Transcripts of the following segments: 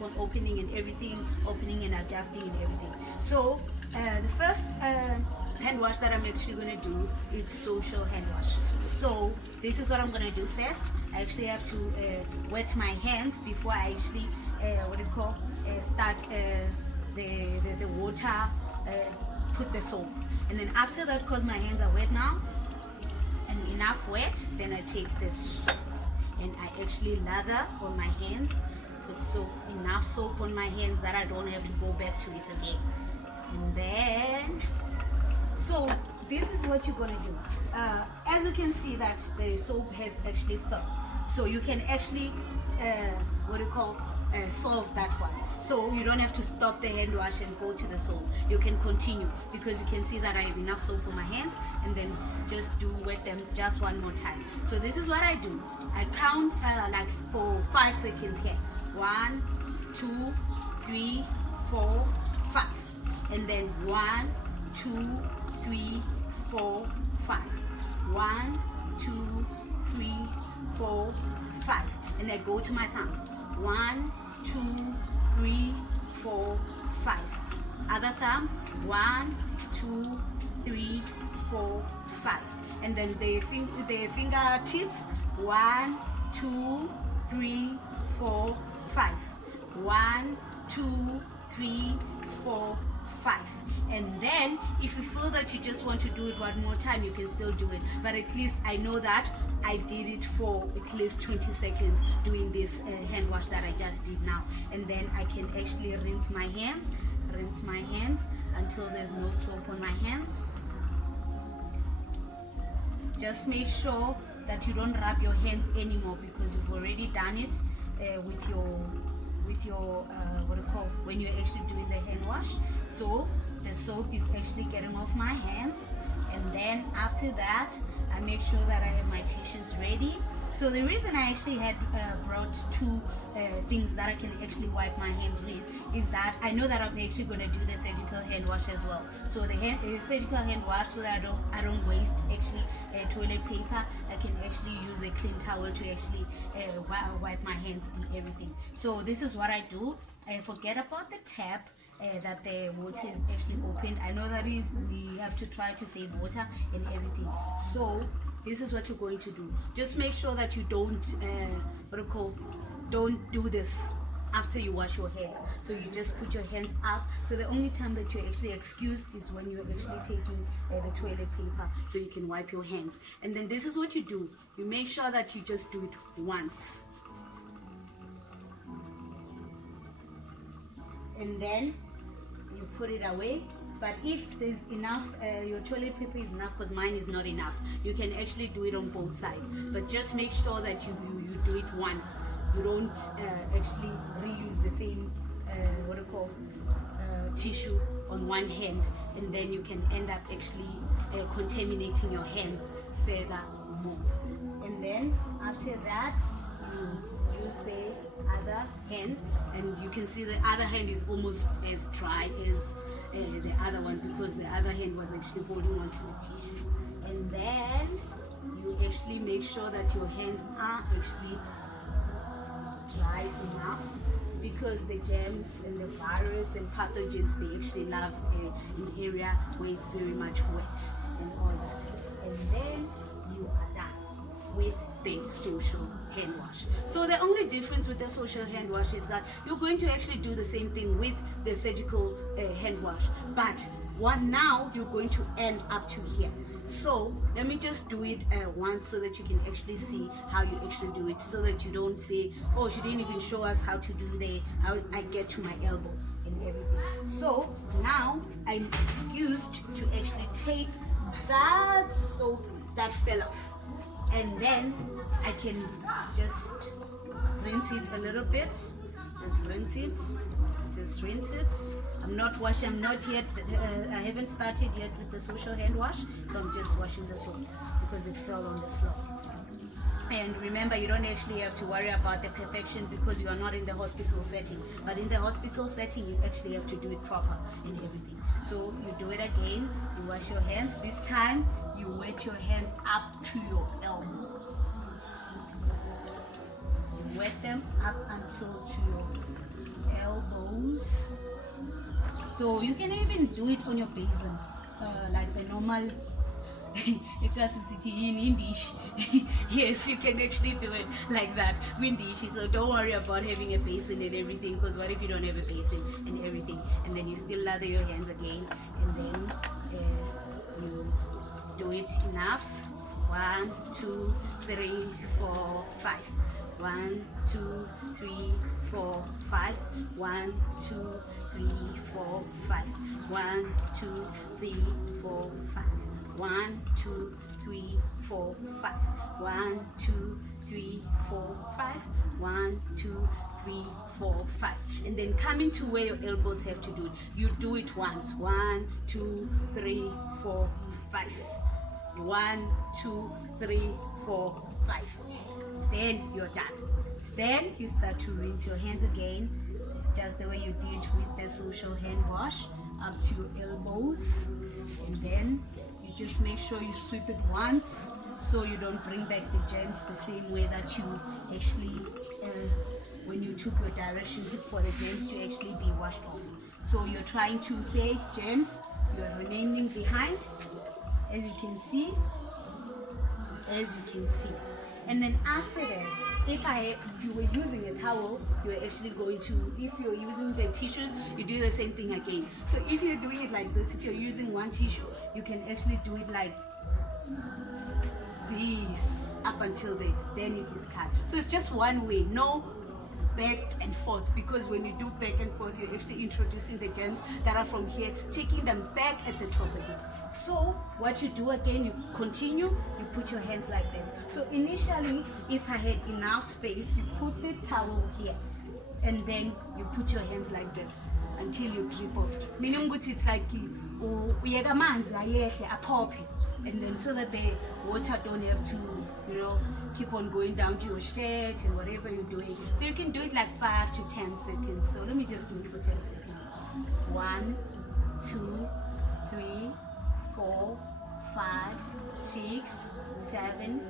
keep on opening and everything, opening and adjusting and everything. So the first hand wash that I'm actually going to do, it's social hand wash. So this is what I'm going to do first. I actually have to wet my hands before I actually start the water, put the soap. And then after that, because my hands are wet now and enough wet, then I take this soap and I actually lather on my hands, put soap, enough soap on my hands that I don't have to go back to it again. And then, so this is what you're gonna do. As you can see that the soap has actually filled. So you can actually, solve that one. So you don't have to stop the hand wash and go to the soap. You can continue because you can see that I have enough soap on my hands, and then just wet them just one more time. So this is what I do. I count like for 5 seconds here. 1, 2, 3, 4, 5. And then 1, 2, 3, 4, 5. 1, 2, 3, 4, 5. And I go to my thumb. 1, 2, 3, 4, 5. Other thumb. 1, 2, 3, 4, 5. And then the fingertips. 1, 2, 3, 4, 5. 1, 2, 3, 4, 5. And then if you feel that you just want to do it one more time, you can still do it, but at least I know that I did it for at least 20 seconds doing this hand wash that I just did now. And then I can actually rinse my hands until there's no soap on my hands. Just make sure that you don't rub your hands anymore, because you've already done it with your when you're actually doing the hand wash. So the soap is actually getting off my hands, and then after that I make sure that I have my tissues ready. So the reason I actually had brought 2 things that I can actually wipe my hands with is that I know that I'm actually going to do the surgical hand wash as well. So the surgical hand wash, so that I don't waste actually toilet paper, I can actually use a clean towel to actually wipe my hands and everything. So this is what I do. I forget about the tap, that the water is actually opened. I know that we have to try to save water and everything. So this is what you're going to do. Just make sure that you don't do this after you wash your hands. So you just put your hands up. So the only time that you're actually excused is when you're actually taking the toilet paper, so you can wipe your hands. And then this is what you do. You make sure that you just do it once. And then you put it away. But if there's enough, your toilet paper is enough, because mine is not enough, you can actually do it on both sides. But just make sure that you do it once. You don't actually reuse the same tissue on one hand, and then you can end up actually contaminating your hands further more. And then after that, you use the other hand, and you can see the other hand is almost as dry as the other one, because the other hand was actually holding onto the tissue. And then you actually make sure that your hands are actually dry enough, because the germs and the virus and pathogens, they actually love an area where it's very much wet and all that. And then you are done with the social hand wash. So the only difference with the social hand wash is that you're going to actually do the same thing with the surgical hand wash, but now you're going to end up to here. So let me just do it once, so that you can actually see how you actually do it, so that you don't say, oh, she didn't even show us how to do how I get to my elbow and everything. So now I'm excused to actually take that soap that fell off, and then I can just rinse it a little bit. Just rinse it. I'm not washing, I haven't started yet with the social hand wash, so I'm just washing the soap because it fell on the floor. And remember, you don't actually have to worry about the perfection, because you are not in the hospital setting. But in the hospital setting, you actually have to do it proper and everything. So you do it again, you wash your hands. This time, you wet your hands up to your elbows. You wet them up until to your elbows. So you can even do it on your basin, like the normal in dish. Yes, you can actually do it like that, windish. So don't worry about having a basin and everything, because what if you don't have a basin and everything, and then you still lather your hands again, and then you do it enough. 1, 2, 3, 4, 5. 1, 2, 3, 4, 5. 1, 2, 3, 4, 5. 1, 2, 3, 4, 5. 1, 2, 3, 4, 5. 1, 2, 3, 4, 5. 1, 2, 3, 4, 5. And then coming to where your elbows have to do it. You do it once. 1, 2, 3, 4, 5. 1, 2, 3, 4, 5. Then you're done. Then you start to rinse your hands again, just the way you did with the social hand wash, up to your elbows. And then you just make sure you sweep it once, so you don't bring back the germs the same way that you actually, when you took your direction for the germs to actually be washed off. So you're trying to say germs, you're remaining behind, as you can see. And then after that, if you were using a towel, you're actually going to, if you're using the tissues, you do the same thing again. So if you're doing it like this, if you're using one tissue, you can actually do it like this up until then you discard. So it's just one way, no back and forth, because when you do back and forth, you're actually introducing the germs that are from here, taking them back at the top again. So what you do again, you continue, you put your hands like this. So initially, if I had enough space, you put the towel here, and then you put your hands like this until you drip off. Meaning it's like and then so that the water don't have to, keep on going down to your shirt and whatever you're doing. So you can do it like 5 to 10 seconds. So let me just do it for 10 seconds. 1, 2, 3, 4, 5, 6, 7,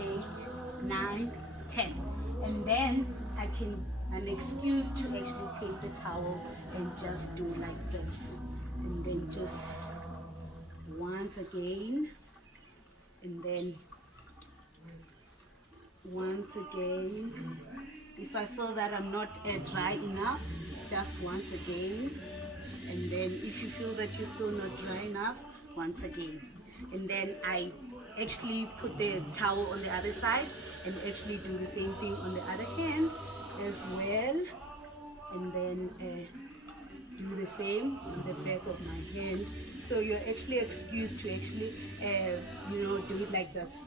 8, 9, 10. And then I'm excused to actually take the towel and just do like this. And then just once again, and then once again. If I feel that I'm not dry enough, just once again. And then if you feel that you're still not dry enough, once again. And then I actually put the towel on the other side and actually do the same thing on the other hand as well. And then do the same on the back of my hand. So you're actually excused to actually, do it like this.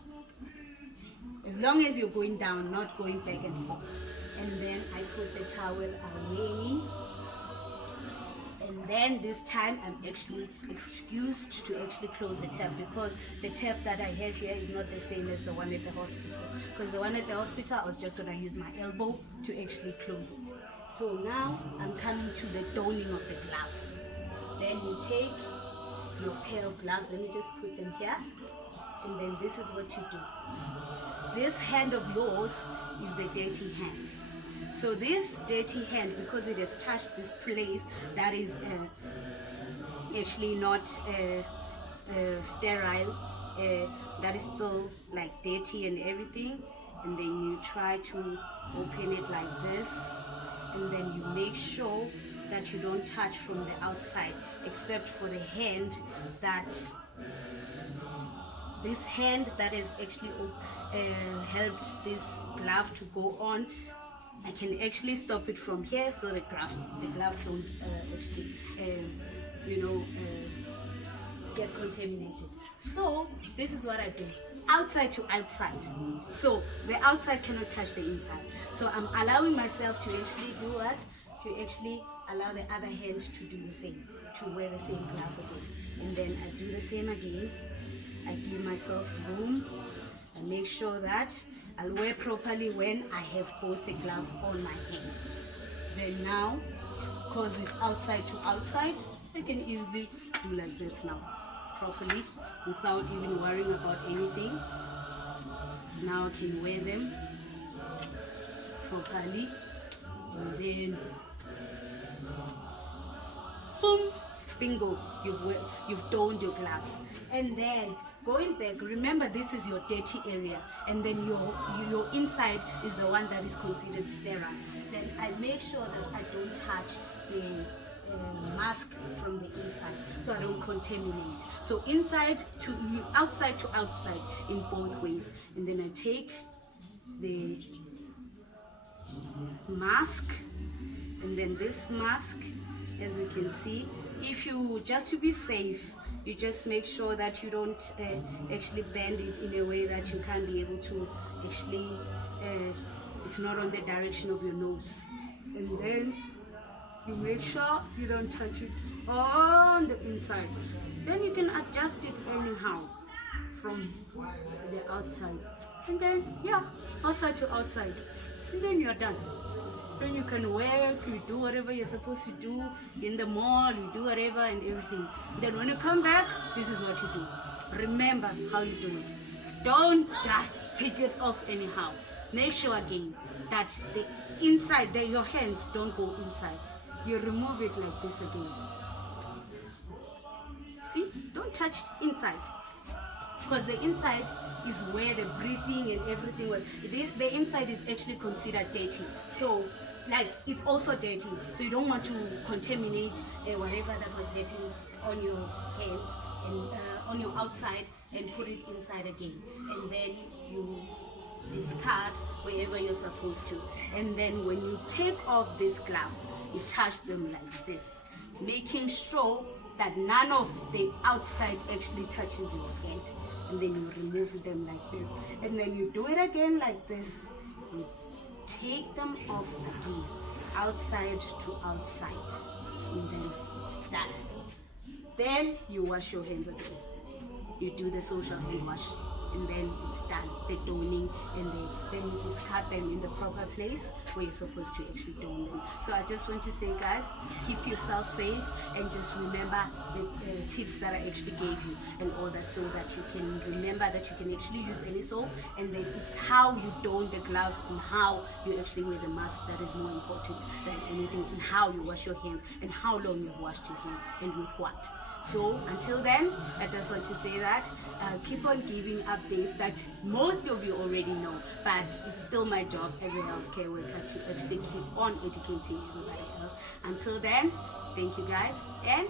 As long as you're going down, not going back and forth. And then I put the towel away. And then this time I'm actually excused to actually close the tap, because the tap that I have here is not the same as the one at the hospital. Because the one at the hospital, I was just going to use my elbow to actually close it. So now I'm coming to the donning of the gloves. Then you take your pair of gloves, let me just put them here, and then this is what you do. This hand of yours is the dirty hand. So this dirty hand, because it has touched this place that is actually not sterile, that is still like dirty and everything, and then you try to open it like this, and then you make sure that you don't touch from the outside, except for the hand that, this hand that has actually helped this glove to go on. I can actually stop it from here, so the gloves don't actually, get contaminated. So this is what I do, outside to outside. So the outside cannot touch the inside. So I'm allowing myself to actually do what? To actually allow the other hand to do the same, to wear the same gloves again. And then I do the same again. I give myself room. I make sure that I'll wear properly when I have both the gloves on my hands. Then now, because it's outside to outside, I can easily do like this now, properly, without even worrying about anything. Now I can wear them properly, and then boom, bingo, you've donned your gloves. And then going back, remember this is your dirty area, and then your inside is the one that is considered sterile. Then I make sure that I don't touch the mask from the inside, so I don't contaminate. So outside to outside in both ways. And then I take the mask, and then this mask, as you can see, if you, just to be safe, you just make sure that you don't actually bend it in a way that you can't be able to actually, it's not on the direction of your nose. And then you make sure you don't touch it on the inside. Then you can adjust it anyhow from the outside. And then, yeah, outside to outside. And then you're done. Then you can work, you do whatever you're supposed to do in the mall, you do whatever and everything. Then when you come back, this is what you do. Remember how you do it. Don't just take it off anyhow. Make sure again that the inside, that your hands don't go inside. You remove it like this again. See, don't touch inside, because the inside is where the breathing and everything was. The inside is actually considered dirty, so like it's also dirty, so you don't want to contaminate whatever that was happening on your hands and on your outside and put it inside again, and then you discard wherever you're supposed to. And then when you take off these gloves, you touch them like this, making sure that none of the outside actually touches your hand. And then you remove them like this, and then you do it again like this. You take them off again, outside to outside, and then it's done. Then you wash your hands again. You do the social hand wash, and then it's done. The donning, and then you discard them in the proper place where you're supposed to actually don them. So I just want to say, guys, keep yourself safe, and just remember the tips that I actually gave you and all that, so that you can remember that you can actually use any soap, and then it's how you don the gloves and how you actually wear the mask that is more important than anything, and how you wash your hands and how long you've washed your hands and with what. So until then, I just want to say that keep on giving updates that most of you already know, but it's still my job as a healthcare worker to actually keep on educating everybody else. Until then, thank you guys, and